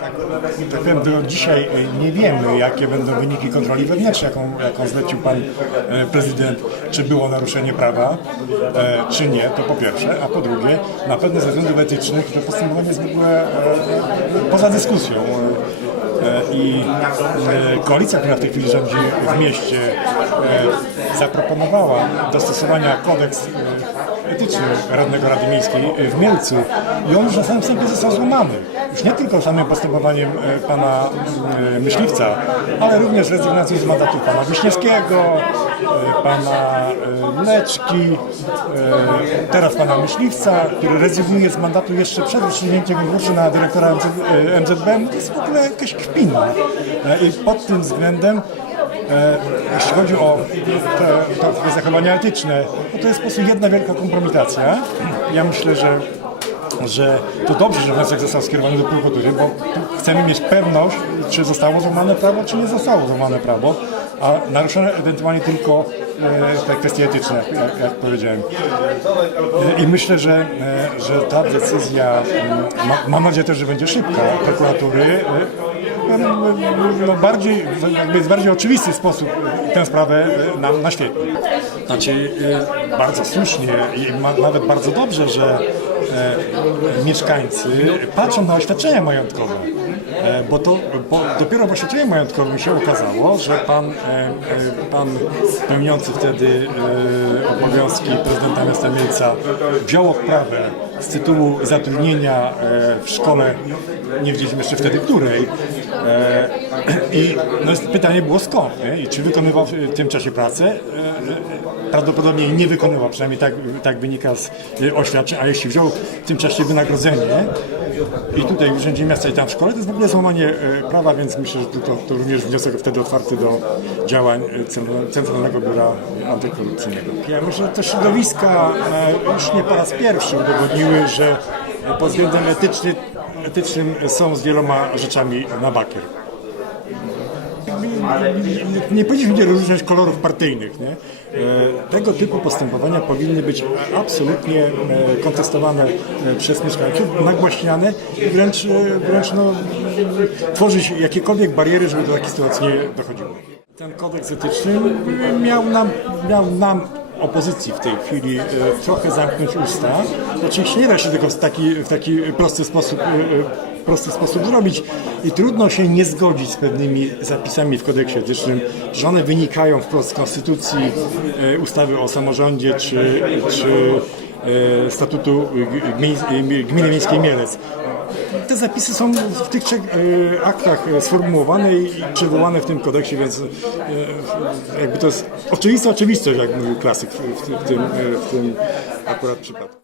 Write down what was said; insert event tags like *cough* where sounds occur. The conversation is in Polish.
tak powiem, do dzisiaj e, nie wiemy, jakie będą wyniki kontroli wewnętrznej, jaką, jaką zlecił pan e, prezydent, czy było naruszenie prawa, e, czy nie, to po pierwsze, a po drugie, na pewno ze względów etycznych to postępowanie jest w ogóle poza dyskusją. I koalicja, która w tej chwili rządzi w mieście, zaproponowała dostosowania kodeks e, etyczny radnego Rady Miejskiej w Mielcu i on już na samym wstępie został złamany. Już nie tylko samym postępowaniem e, pana e, Myśliwca, ale również rezygnacją z mandatu pana Wiśniewskiego, e, pana e, Leczki, e, teraz pana Myśliwca, który rezygnuje z mandatu jeszcze przed rozstrzygnięciem konkursu na dyrektora MZ, e, MZBM. To jest w ogóle jakaś kpina. E, I pod tym względem E, Jeśli chodzi o te, te, zachowania etyczne, no to jest po prostu jedna wielka kompromitacja. Ja myślę, że, że to dobrze, że wniosek został skierowany do prokuratury, bo chcemy mieć pewność, czy zostało złamane prawo, czy nie zostało złamane prawo, a naruszone ewentualnie tylko e, te kwestie etyczne, jak, jak powiedziałem. E, I myślę, że, że ta decyzja, mm, ma, mam nadzieję też, że będzie szybka, prokuratury, no bardziej, jakby w bardziej oczywisty sposób tę sprawę e, nam naświetli. Znaczy, bardzo słusznie i nawet bardzo dobrze, że e, mieszkańcy patrzą na oświadczenia majątkowe. Bo to bo dopiero w oświadczeniu majątkowym się okazało, że pan, pan pełniący wtedy obowiązki prezydenta miasta Mielca wziął odprawę z tytułu zatrudnienia e, w szkole, nie wiedzieliśmy jeszcze wtedy której. E, *clears throat* I no, pytanie było skąd nie? i czy wykonywał w tym czasie pracę. E, Prawdopodobnie nie wykonywał, przynajmniej tak, tak wynika z oświadczeń, a jeśli wziął w tym czasie wynagrodzenie i tutaj w Urzędzie Miasta i tam w szkole, to jest w ogóle złamanie prawa, więc myślę, że to, to, to również wniosek wtedy otwarty do działań Central- Centralnego Biura Antykorupcyjnego. Ja myślę, że te środowiska już nie po raz pierwszy udowodniły, że pod względem etyczny, etycznym są z wieloma rzeczami na bakier. Nie- Nie powinniśmy nie rozróżniać kolorów partyjnych. Nie? E, Tego typu postępowania powinny być absolutnie e, kontestowane e, przez mieszkańców, nagłaśniane i wręcz, wręcz no, tworzyć jakiekolwiek bariery, żeby do takiej sytuacji nie dochodziło. Ten kodeks etyczny miał nam, miał nam opozycji w tej chwili e, trochę zamknąć usta. Oczywiście nie da się tego w taki, w taki prosty sposób, e, e, prosty sposób zrobić i trudno się nie zgodzić z pewnymi zapisami w kodeksie etycznym, że one wynikają wprost z konstytucji, ustawy o samorządzie czy, czy statutu gmin, gminy miejskiej Mielec. Te zapisy są w tych trzech e, aktach e, sformułowane i przywołane w tym kodeksie, więc e, jakby to jest oczywista oczywistość, jak mówił klasyk w, tym- w tym akurat przypadku.